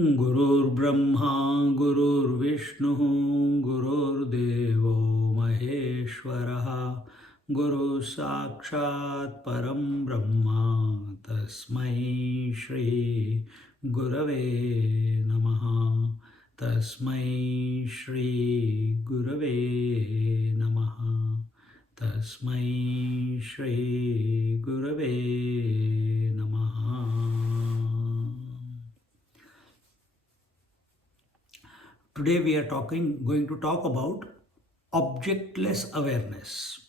Gurur Brahma, Gurur Vishnu, Gurur Devo Maheshwaraha, Guru Sakshat Param Brahma, Tasmai Shri Gurave Namaha, Tasmai Shri Gurave Namaha, Tasmai Shri Gurave Namaha. Today we are going to talk about objectless awareness.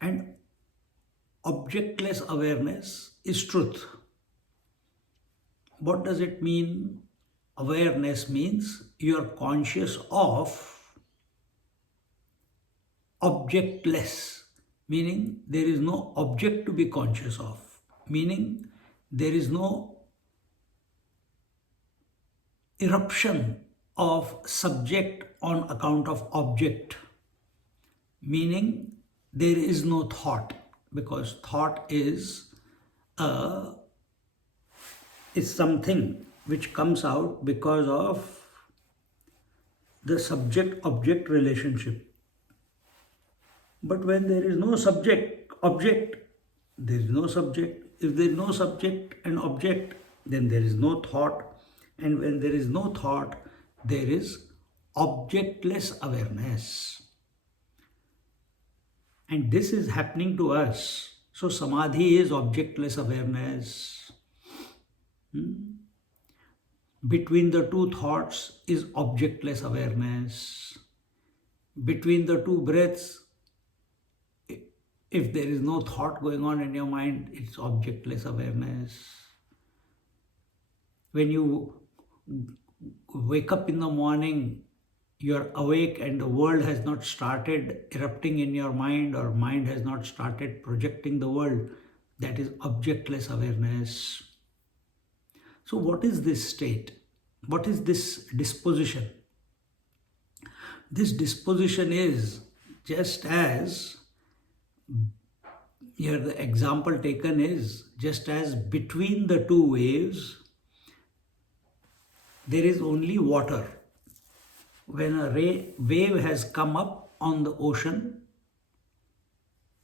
And objectless awareness is truth. What does it mean? Awareness means you are conscious of objectless, meaning there is no object to be conscious of, meaning there is no eruption of subject on account of object, meaning there is no thought, because thought is something which comes out because of the subject-object relationship. But when there is no subject-object, there is no subject. If there is no subject and object, then there is no thought. And when there is no thought, there is objectless awareness. And this is happening to us. So Samadhi is objectless awareness. Between the two thoughts is objectless awareness. Between the two breaths, if there is no thought going on in your mind, it's objectless awareness. When you wake up in the morning, you're awake and the world has not started erupting in your mind, or mind has not started projecting the world, that is objectless awareness. So what is this state? What is this disposition? This disposition is just as, here the example taken is, just as between the two waves, there is only water. When a wave has come up on the ocean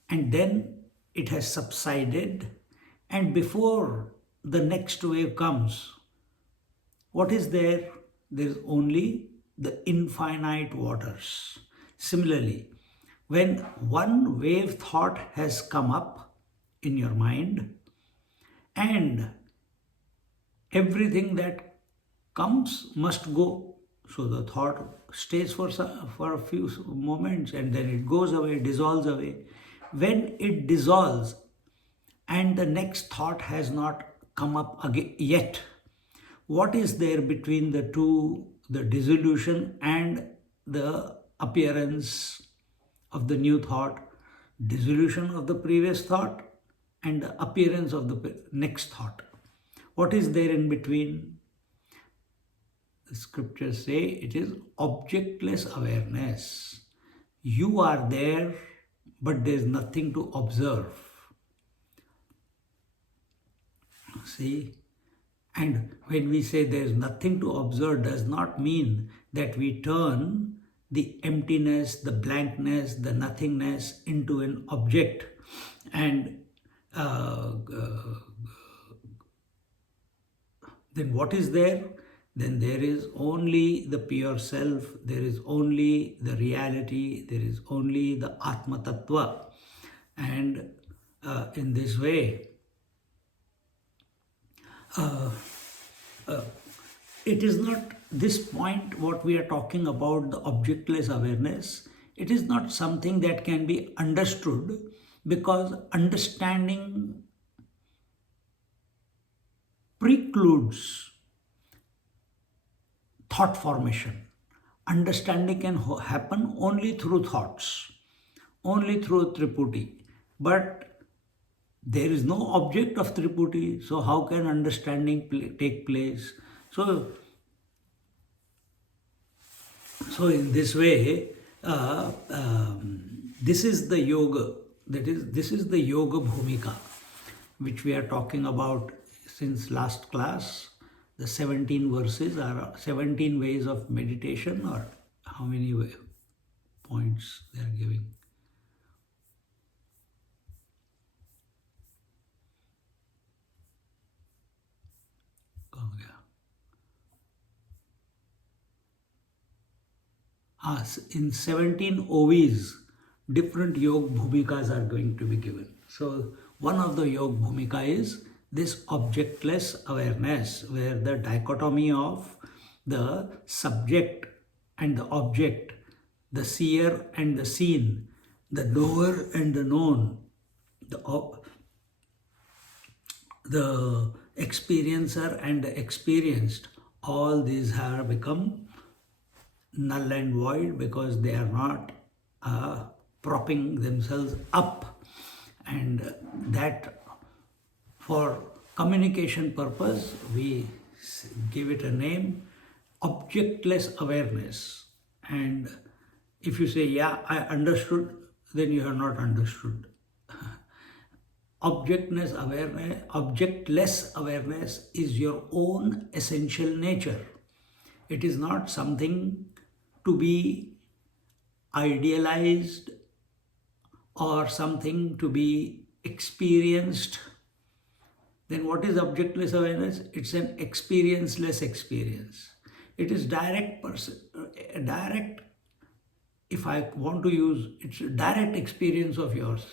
and then it has subsided, and before the next wave comes, what is there? There is only the infinite waters. Similarly, when one wave thought has come up in your mind, and everything that comes must go. So the thought stays for a few moments and then it goes away, dissolves away. When it dissolves and the next thought has not come up again yet, what is there between the two, the dissolution and the appearance of the new thought? Dissolution of the previous thought and the appearance of the next thought. What is there in between? The scriptures say it is objectless awareness. You are there, but there is nothing to observe. See? And when we say there is nothing to observe, does not mean that we turn the emptiness, the blankness, the nothingness into an object, and then what is there? Then there is only the pure self, there is only the reality, there is only the Atma Tattva. And in this way, it is not this point what we are talking about, the objectless awareness. It is not something that can be understood, because understanding includes thought formation. Understanding can happen only through thoughts, only through Triputi. But there is no object of Triputi, so how can understanding take place? So in this way, this is the yoga. This is the yoga bhumika, which we are talking about since last class. The 17 verses are 17 ways of meditation, or how many points they are giving. In 17 OVs, different yoga bhumikas are going to be given. So one of the yoga bhumika is this objectless awareness, where the dichotomy of the subject and the object, the seer and the seen, the knower and the known, the experiencer and the experienced, all these have become null and void because they are not propping themselves up. And that, for communication purpose, we give it a name, objectless awareness. And if you say, yeah, I understood, then you have not understood. Objectless awareness is your own essential nature. It is not something to be idealized or something to be experienced. Then what is objectless awareness? It's an experienceless experience. It is direct, if I want to use, it's a direct experience of yours.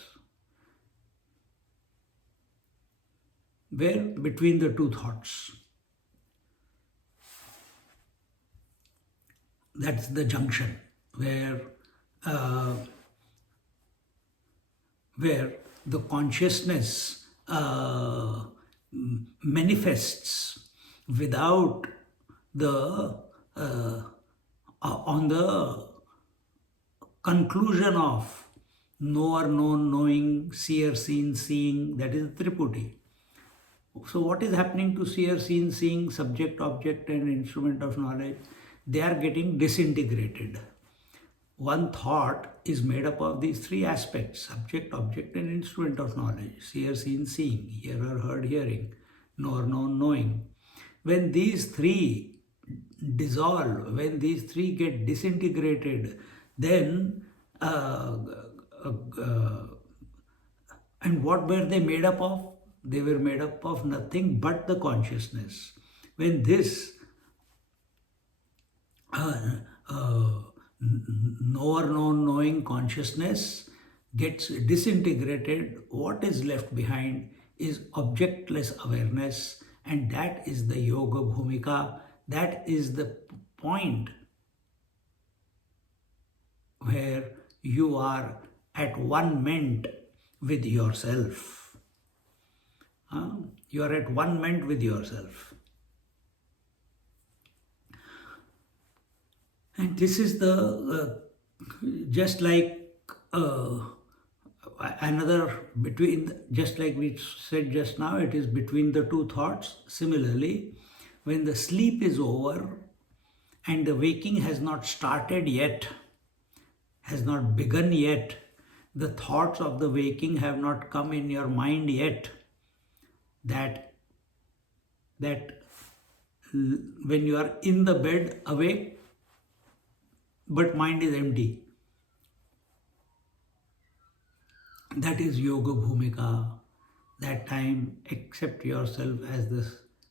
Where? Between the two thoughts. That's the junction where the consciousness manifests without the on the conclusion of knower, known, knowing, seer, seen, seeing. That is Triputi. So what is happening to seer, seen, seeing, subject, object and instrument of knowledge? They are getting disintegrated. One thought is made up of these three aspects: subject, object and instrument of knowledge. Seer, seen, seeing, hearer, heard, hearing, knower, known, knowing. When these three dissolve, when these three get disintegrated, then and what were they made up of? They were made up of nothing but the consciousness. When this knower, known, knowing consciousness gets disintegrated, what is left behind is objectless awareness, and that is the yoga bhumika. That is the point where you are at one ment with yourself. You are at one ment with yourself. And this is the, just like another between, just like we said just now, it is between the two thoughts. Similarly, when the sleep is over and the waking has not started yet, has not begun yet, the thoughts of the waking have not come in your mind yet, that when you are in the bed awake, but mind is empty. That is yoga bhumika. That time, accept yourself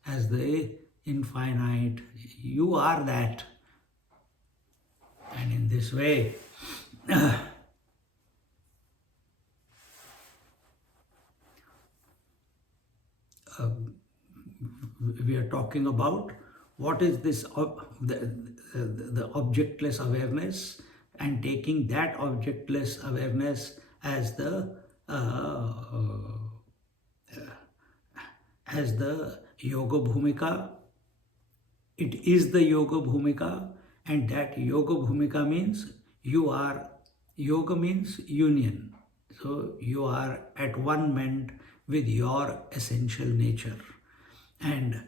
as the infinite. You are that. And in this way, we are talking about what is this the objectless awareness, and taking that objectless awareness as the as the yoga bhumika. It is the yoga bhumika, and that yoga bhumika means yoga means union. So you are at one ment with your essential nature. And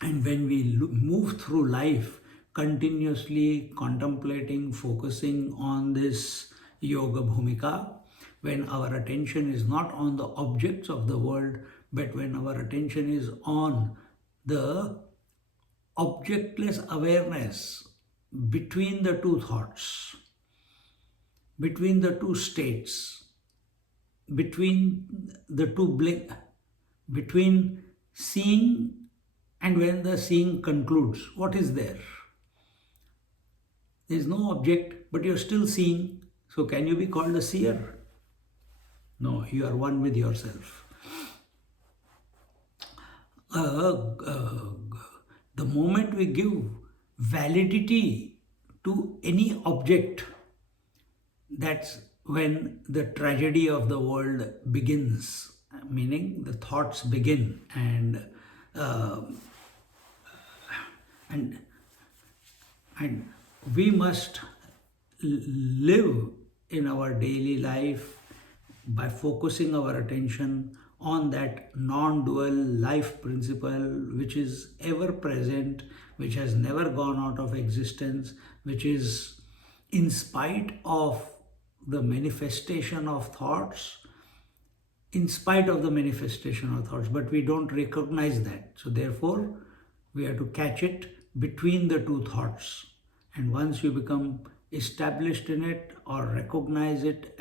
when we move through life continuously contemplating, focusing on this yoga bhumika, when our attention is not on the objects of the world, but when our attention is on the objectless awareness between the two thoughts, between the two states, between the two blink, between seeing and when the seeing concludes, what is there? There is no object, but you're still seeing. So can you be called a seer? No, you are one with yourself. The moment we give validity to any object, that's when the tragedy of the world begins, meaning the thoughts begin, and we must live in our daily life by focusing our attention on that non-dual life principle which is ever present, which has never gone out of existence, which is in spite of the manifestation of thoughts, but we don't recognize that. So therefore, we have to catch it between the two thoughts. And once you become established in it, or recognize it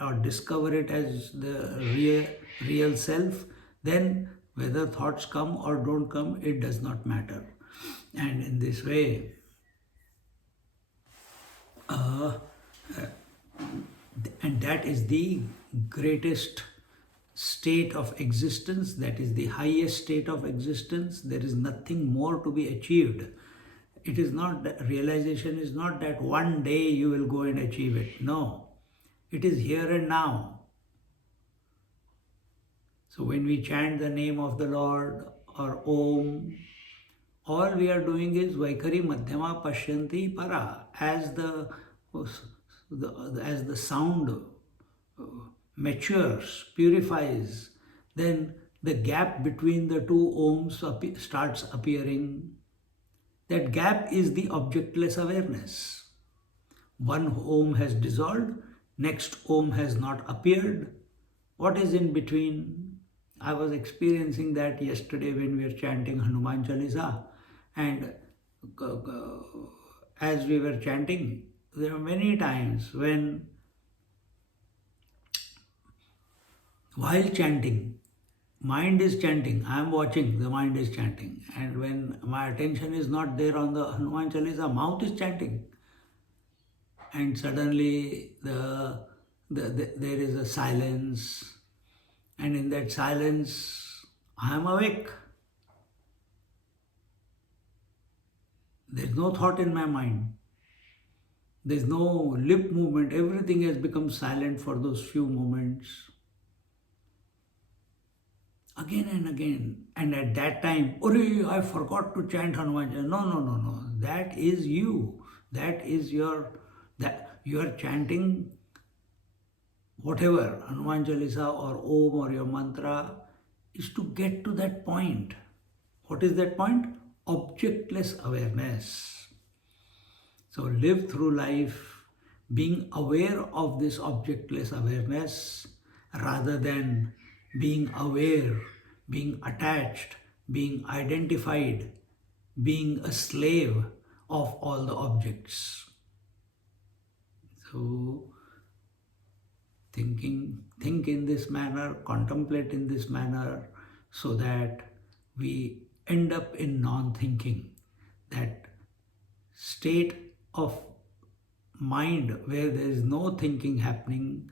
or discover it as the real self, then whether thoughts come or don't come, it does not matter. And in this way, and that is the greatest state of existence, that is the highest state of existence. There is nothing more to be achieved. It is not, realization is not that one day you will go and achieve it. No, it is here and now. So when we chant the name of the Lord or Om, all we are doing is Vaikari Madhyama Pashyanti Para. As the sound matures, purifies, then the gap between the two Oms starts appearing. That gap is the objectless awareness. One Om has dissolved, next Om has not appeared. What is in between? I was experiencing that yesterday when we were chanting Hanuman Chalisa, and as we were chanting, there were many times when, while chanting, mind is chanting, I am watching, the mind is chanting. And when my attention is not there on the Hanuman Chalisa, mouth is chanting. And suddenly there is a silence. And in that silence, I am awake. There is no thought in my mind. There is no lip movement. Everything has become silent for those few moments. Again and again. And at that time, I forgot to chant Hanuman. No. That is you. That is you are chanting whatever, Hanuman Chalisa or Om or your mantra, is to get to that point. What is that point? Objectless awareness. So live through life being aware of this objectless awareness rather than being aware, being attached, being identified, being a slave of all the objects. So think in this manner, contemplate in this manner, so that we end up in non-thinking. That state of mind where there is no thinking happening,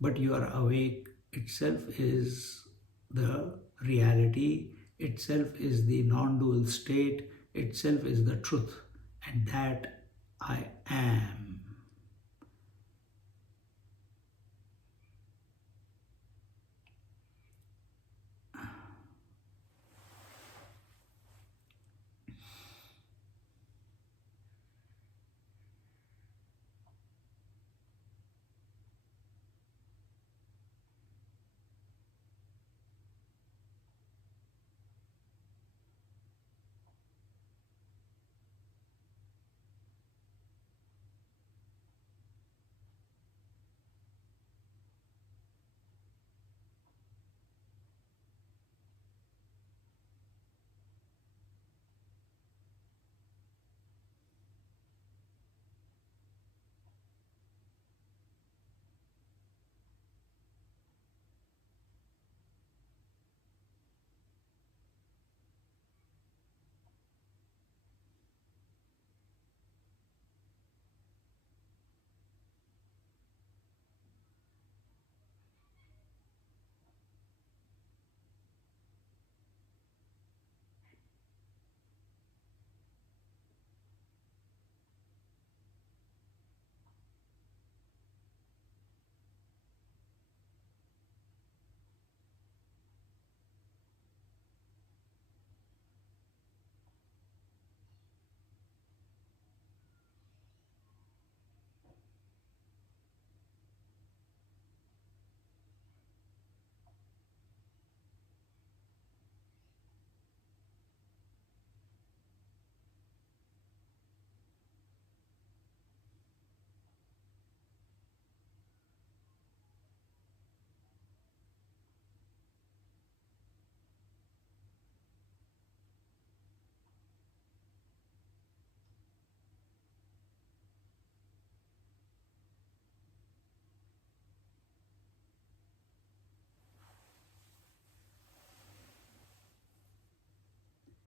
but you are awake, itself is the reality, itself is the non-dual state, itself is the truth, and that I am.